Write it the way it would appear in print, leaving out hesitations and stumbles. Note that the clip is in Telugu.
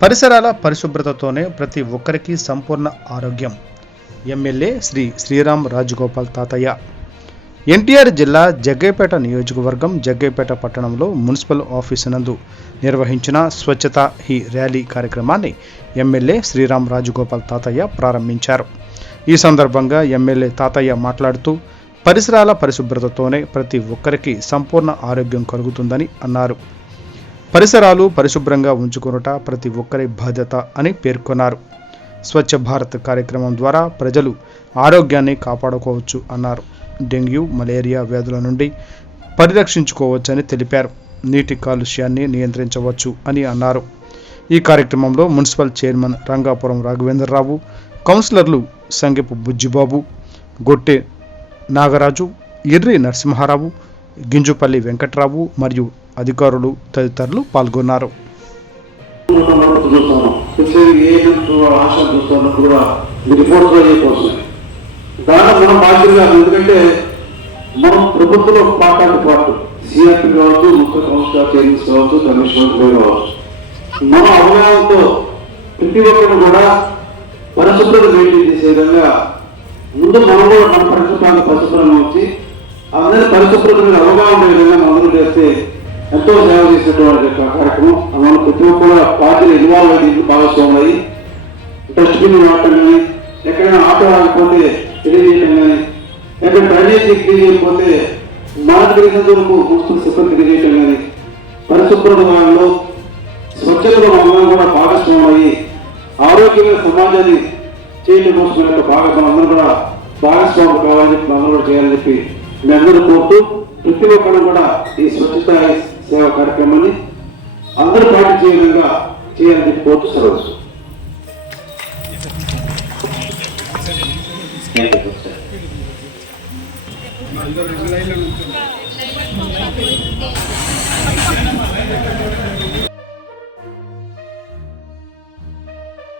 పరిసరాల పరిశుభ్రతతోనే ప్రతి ఒక్కరికి సంపూర్ణ ఆరోగ్యం. ఎమ్మెల్యే శ్రీ శ్రీరామ్ రాజగోపాల్ తాతయ్య. ఎన్టీఆర్ జిల్లా జగ్గయ్యపేట నియోజకవర్గం జగ్గయ్యపేట పట్టణంలో మున్సిపల్ ఆఫీసు నందు నిర్వహించిన స్వచ్ఛతా హీ ర్యాలీ కార్యక్రమాన్ని ఎమ్మెల్యే శ్రీరామ్ రాజగోపాల్ తాతయ్య ప్రారంభించారు. ఈ సందర్భంగా ఎమ్మెల్యే తాతయ్య మాట్లాడుతూ పరిసరాల పరిశుభ్రతతోనే ప్రతి ఒక్కరికి సంపూర్ణ ఆరోగ్యం కలుగుతుందని అన్నారు. పరిసరాలు పరిశుభ్రంగా ఉంచుకొనుట ప్రతి ఒక్కరి బాధ్యత అని పేర్కొన్నారు. స్వచ్ఛ భారత్ కార్యక్రమం ద్వారా ప్రజలు ఆరోగ్యాన్ని కాపాడుకోవచ్చు అన్నారు. డెంగ్యూ, మలేరియా వ్యాధుల నుండి పరిరక్షించుకోవచ్చని తెలిపారు. నీటి కాలుష్యాన్ని నియంత్రించవచ్చు అని అన్నారు. ఈ కార్యక్రమంలో మున్సిపల్ చైర్మన్ రంగాపురం రాఘవేంద్రరావు, కౌన్సిలర్లు సంగెపు బుజ్జిబాబు, గొట్టె నాగరాజు, ఇర్రి నరసింహారావు, గింజుపల్లి వెంకట్రావు మరియు అధికారులు తదితరులు పాల్గొన్నారు. ఎందుకంటే మనం ప్రభుత్వంలో పాటు సిఆర్పి కావచ్చు, ముఖ్య సంస్థ చైర్మన్స్ కావచ్చు, కమిషనర్ కావచ్చు, మన అవగాహనతో ప్రతి ఒక్కరు కూడా పరిశుభ్రత మెయింటైన్ చేసే విధంగా ముందు మనం కూడా మన పరిశుభ్రంగా వచ్చి అందరి పరిశుభ్రత మీద అవగాహన విధంగా మొదలు చేస్తే ఎంతో సేవ చేసినటువంటి కార్యక్రమం. మనం ప్రతి ఒక్కరు పార్టీలు ఇన్వాల్వ్ అయ్యి భాగస్వామి డస్ట్బిన్ వాడటం కానీ, ఎక్కడైనా ఆటో ఆగిపోతే తెలియజేయటం కానీ, ఎక్కడ డ్రైనేజీ తెలియజేయకపోతే మనకు తెలిసినంత వరకు మున్సిపల్ సిబ్బంది తెలియజేయటం కానీ, పరిశుభ్రత వాళ్ళలో స్వచ్ఛతలో మనం కూడా భాగస్వామి అయ్యి ఆరోగ్యమైన సమాజాన్ని చేయడం కోసం మనందరూ కూడా భాగస్వామి కావాలని చెప్పి అందరూ కూడా చేయాలని చెప్పి మీ అందరూ కోరుతూ ప్రతి ఒక్కరు కూడా ఈ స్వచ్ఛత సేవ కార్యక్రమాన్ని అందరూ పాటించే విధంగా చేయాలని చెప్పి కోరుతూ సెలవు. అందరూ